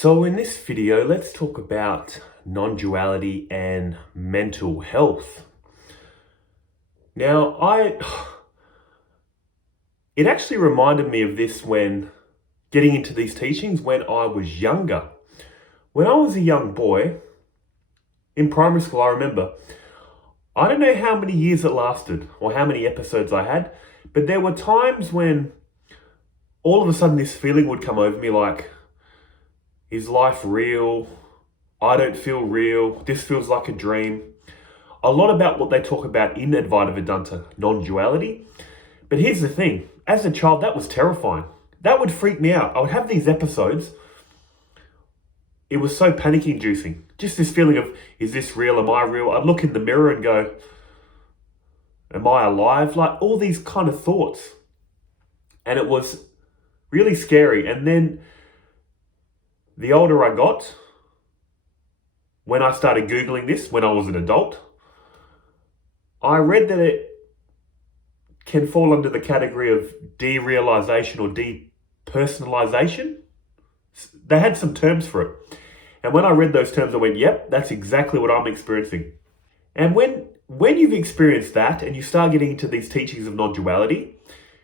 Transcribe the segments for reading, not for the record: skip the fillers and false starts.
So in this video, let's talk about non-duality and mental health. Now, it actually reminded me of this when getting into these teachings when I was younger. When I was a young boy, in primary school, I remember, I don't know how many years it lasted or how many episodes I had, but there were times when all of a sudden this feeling would come over me like, is life real? I don't feel real. This feels like a dream. A lot about what they talk about in Advaita Vedanta, non-duality. But here's the thing. As a child, that was terrifying. That would freak me out. I would have these episodes. It was so panic-inducing. Just this feeling of, is this real? Am I real? I'd look in the mirror and go, am I alive? Like all these kind of thoughts. And it was really scary. And then the older I got, when I started Googling this, when I was an adult, I read that it can fall under the category of derealization or de-personalization. They had some terms for it. And when I read those terms, I went, yep, that's exactly what I'm experiencing. And when you've experienced that and you start getting into these teachings of non-duality,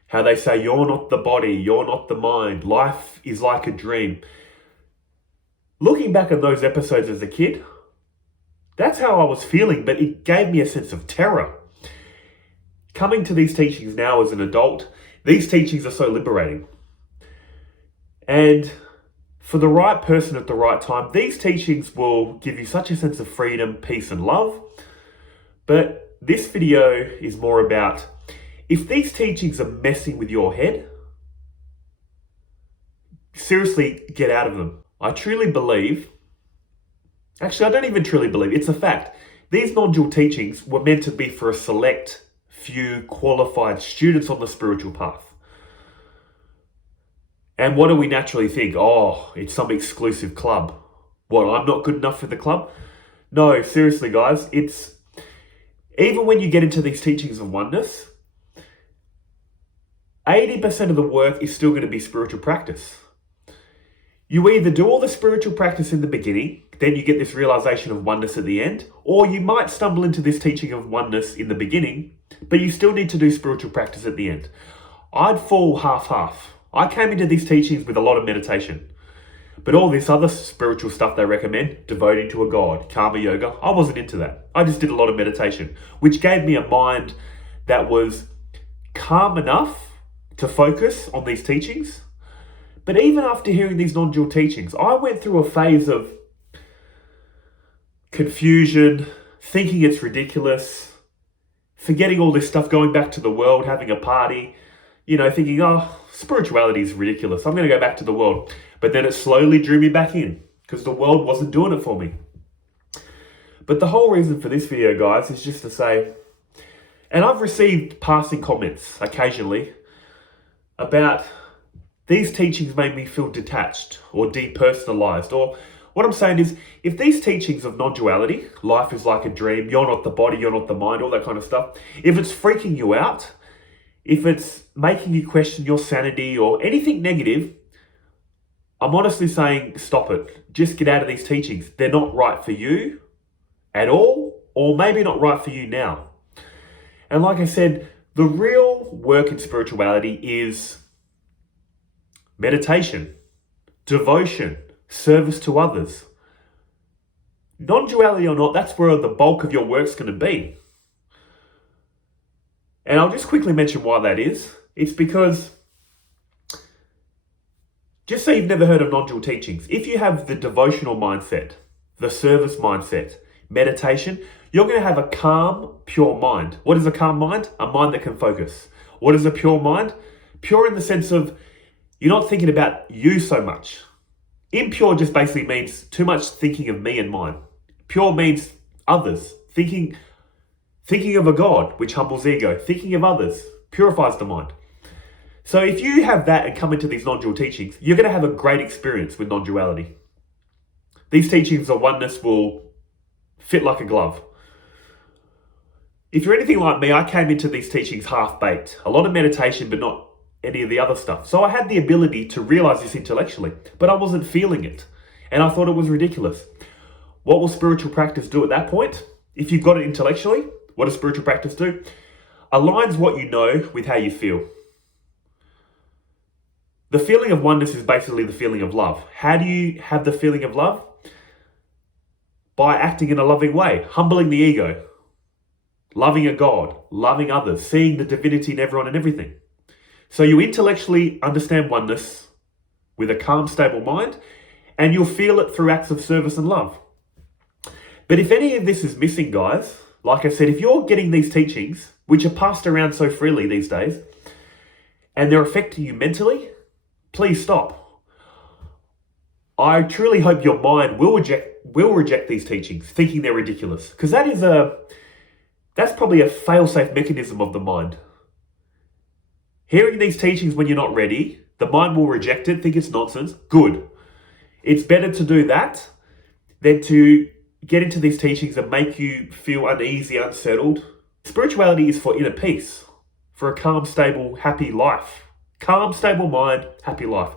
how they say you're not the body, you're not the mind, life is like a dream. Looking back at those episodes as a kid, that's how I was feeling, but it gave me a sense of terror. Coming to these teachings now as an adult, these teachings are so liberating. And for the right person at the right time, these teachings will give you such a sense of freedom, peace, and love. But this video is more about, if these teachings are messing with your head, seriously, get out of them. I truly believe, actually I don't even truly believe, it's a fact. These non-dual teachings were meant to be for a select few qualified students on the spiritual path. And what do we naturally think? Oh, it's some exclusive club. What, I'm not good enough for the club? No, seriously guys, it's, even when you get into these teachings of oneness, 80% of the work is still going to be spiritual practice. You either do all the spiritual practice in the beginning, then you get this realization of oneness at the end, or you might stumble into this teaching of oneness in the beginning, but you still need to do spiritual practice at the end. I'd fall half-half. I came into these teachings with a lot of meditation, but all this other spiritual stuff they recommend, devoting to a god, karma yoga, I wasn't into that. I just did a lot of meditation, which gave me a mind that was calm enough to focus on these teachings. But even after hearing these non-dual teachings, I went through a phase of confusion, thinking it's ridiculous, forgetting all this stuff, going back to the world, having a party, thinking, oh, spirituality is ridiculous. I'm going to go back to the world. But then it slowly drew me back in because the world wasn't doing it for me. But the whole reason for this video, guys, is just to say, and I've received passing comments occasionally about these teachings made me feel detached or depersonalized. Or what I'm saying is, if these teachings of non-duality, life is like a dream, you're not the body, you're not the mind, all that kind of stuff, if it's freaking you out, if it's making you question your sanity or anything negative, I'm honestly saying stop it. Just get out of these teachings. They're not right for you at all, or maybe not right for you now. And like I said, the real work in spirituality is meditation, devotion, service to others. Non-duality or not, that's where the bulk of your work's going to be. And I'll just quickly mention why that is. It's because, just say you've never heard of non-dual teachings, if you have the devotional mindset, the service mindset, meditation, you're going to have a calm, pure mind. What is a calm mind? A mind that can focus. What is a pure mind? Pure in the sense of you're not thinking about you so much. Impure just basically means too much thinking of me and mine. Pure means others. Thinking of a God, which humbles ego. Thinking of others purifies the mind. So if you have that and come into these non-dual teachings, you're going to have a great experience with non-duality. These teachings of oneness will fit like a glove. If you're anything like me, I came into these teachings half-baked. A lot of meditation, but not any of the other stuff. So I had the ability to realize this intellectually, but I wasn't feeling it. And I thought it was ridiculous. What will spiritual practice do at that point? If you've got it intellectually, what does spiritual practice do? Aligns what you know with how you feel. The feeling of oneness is basically the feeling of love. How do you have the feeling of love? By acting in a loving way, humbling the ego, loving a God, loving others, seeing the divinity in everyone and everything. So you intellectually understand oneness with a calm, stable mind, and you'll feel it through acts of service and love. But if any of this is missing, guys, like I said, if you're getting these teachings, which are passed around so freely these days, and they're affecting you mentally, please stop. I truly hope your mind will reject these teachings, thinking they're ridiculous, because that's probably a fail-safe mechanism of the mind. Hearing these teachings when you're not ready, the mind will reject it, think it's nonsense. Good. It's better to do that than to get into these teachings and make you feel uneasy, unsettled. Spirituality is for inner peace, for a calm, stable, happy life. Calm, stable mind, happy life.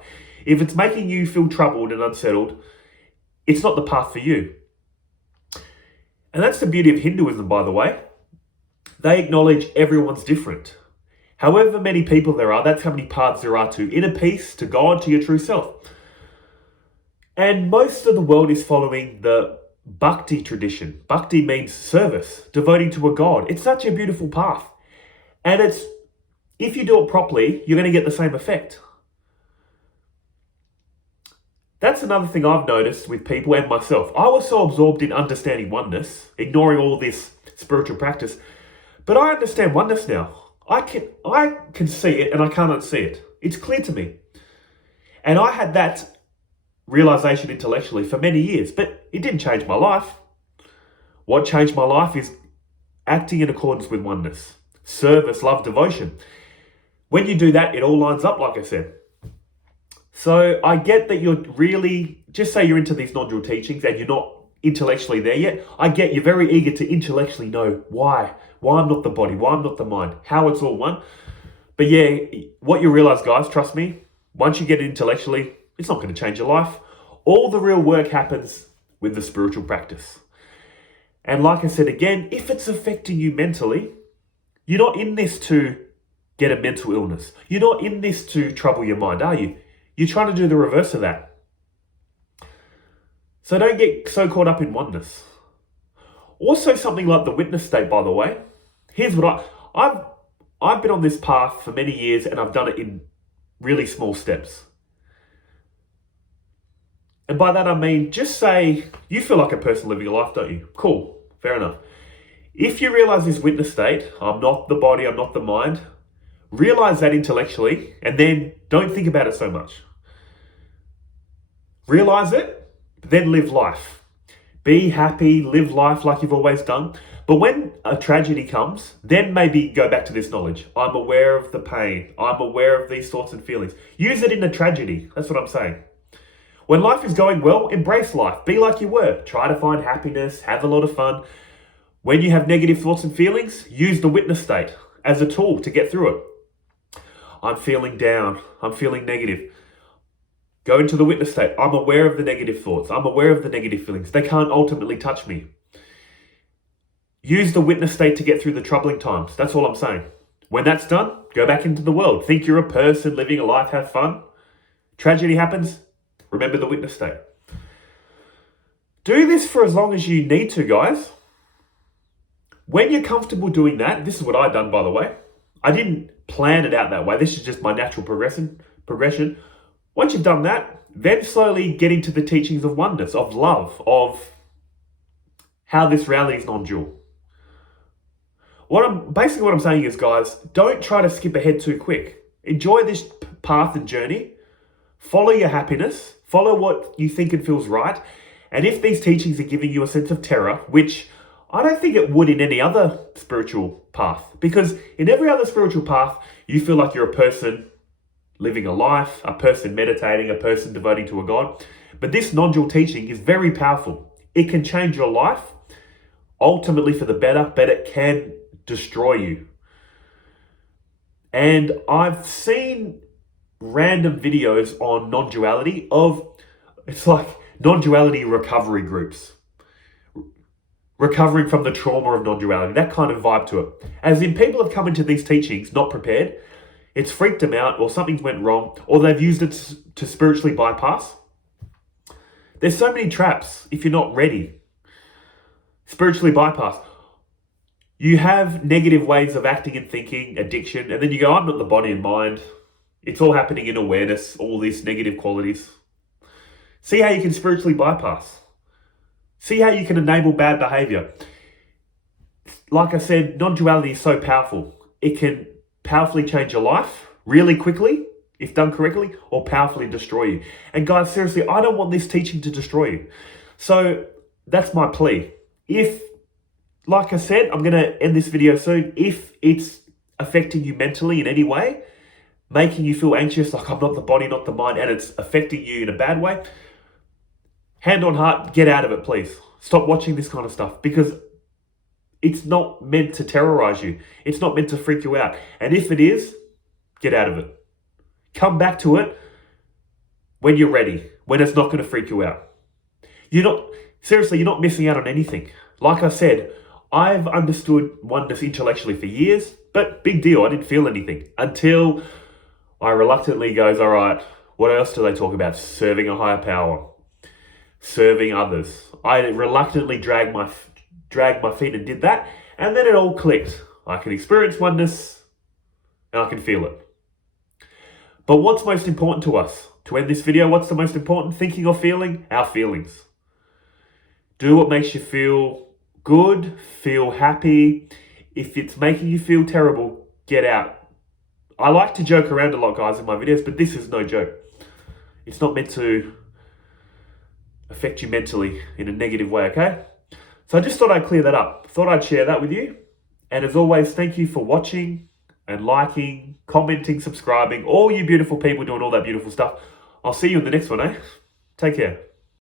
If it's making you feel troubled and unsettled, it's not the path for you. And that's the beauty of Hinduism, by the way. They acknowledge everyone's different. However many people there are, that's how many paths there are to inner peace, to God, to your true self. And most of the world is following the Bhakti tradition. Bhakti means service, devoting to a God. It's such a beautiful path. And if you do it properly, you're going to get the same effect. That's another thing I've noticed with people and myself. I was so absorbed in understanding oneness, ignoring all this spiritual practice, but I understand oneness now. I can see it and I can't unsee it. It's clear to me. And I had that realization intellectually for many years, but it didn't change my life. What changed my life is acting in accordance with oneness. Service, love, devotion. When you do that, it all lines up, like I said. So I get that you're really, just say you're into these non-dual teachings and you're not intellectually there yet. I get you're very eager to intellectually know why I'm not the body, why I'm not the mind, how it's all one. But yeah, what you realize, guys, trust me, once you get it intellectually, it's not going to change your life. All the real work happens with the spiritual practice. And like I said again, if it's affecting you mentally, you're not in this to get a mental illness. You're not in this to trouble your mind, are you? You're trying to do the reverse of that. So don't get so caught up in oneness. Also, something like the witness state, by the way. Here's what I've been on this path for many years, and I've done it in really small steps. And by that I mean, just say you feel like a person living a life, don't you? Cool, fair enough. If you realize this witness state, I'm not the body, I'm not the mind, realize that intellectually, and then don't think about it so much. Realize it, then live life. Be happy, live life like you've always done. But when a tragedy comes, then maybe go back to this knowledge. I'm aware of the pain. I'm aware of these thoughts and feelings. Use it in a tragedy. That's what I'm saying. When life is going well, embrace life. Be like you were. Try to find happiness. Have a lot of fun. When you have negative thoughts and feelings, use the witness state as a tool to get through it. I'm feeling down. I'm feeling negative. Go into the witness state. I'm aware of the negative thoughts. I'm aware of the negative feelings. They can't ultimately touch me. Use the witness state to get through the troubling times. That's all I'm saying. When that's done, go back into the world. Think you're a person living a life, have fun. Tragedy happens, remember the witness state. Do this for as long as you need to, guys. When you're comfortable doing that, this is what I've done, by the way. I didn't plan it out that way. This is just my natural progression. Once you've done that, then slowly get into the teachings of oneness, of love, of how this reality is non-dual. What I'm saying is, guys, don't try to skip ahead too quick. Enjoy this path and journey. Follow your happiness. Follow what you think and feels right. And if these teachings are giving you a sense of terror, which I don't think it would in any other spiritual path, because in every other spiritual path, you feel like you're a person living a life, a person meditating, a person devoting to a God. But this non-dual teaching is very powerful. It can change your life, ultimately for the better, but it can destroy you. And I've seen random videos on non-duality of, it's like Non-duality recovery groups. Recovering from the trauma of non-duality, that kind of vibe to it. As in, people have come into these teachings not prepared, it's freaked them out, or something's went wrong, or they've used it to spiritually bypass. There's so many traps if you're not ready. Spiritually bypass. You have negative ways of acting and thinking, addiction, and then you go, I'm not the body and mind. It's all happening in awareness, all these negative qualities. See how you can spiritually bypass. See how you can enable bad behavior. Like I said, non-duality is so powerful. It can powerfully change your life really quickly, if done correctly, or powerfully destroy you. And guys, seriously, I don't want this teaching to destroy you. So that's my plea. If, like I said, I'm going to end this video soon. If it's affecting you mentally in any way, making you feel anxious, like I'm not the body, not the mind, and it's affecting you in a bad way, hand on heart, get out of it, please. Stop watching this kind of stuff, because it's not meant to terrorize you. It's not meant to freak you out. And if it is, get out of it. Come back to it when you're ready, when it's not going to freak you out. Seriously, you're not missing out on anything. Like I said, I've understood oneness intellectually for years, but big deal, I didn't feel anything until I reluctantly goes, all right, what else do they talk about? Serving a higher power, serving others. I reluctantly dragged my feet and did that, and then it all clicked. I can experience oneness, and I can feel it. But what's most important to us? To end this video, what's the most important thinking or feeling? Our feelings. Do what makes you feel good, feel happy. If it's making you feel terrible, get out. I like to joke around a lot, guys, in my videos, but this is no joke. It's not meant to affect you mentally in a negative way, okay? So I just thought I'd clear that up. Thought I'd share that with you. And as always, thank you for watching and liking, commenting, subscribing, all you beautiful people doing all that beautiful stuff. I'll see you in the next one, eh? Take care.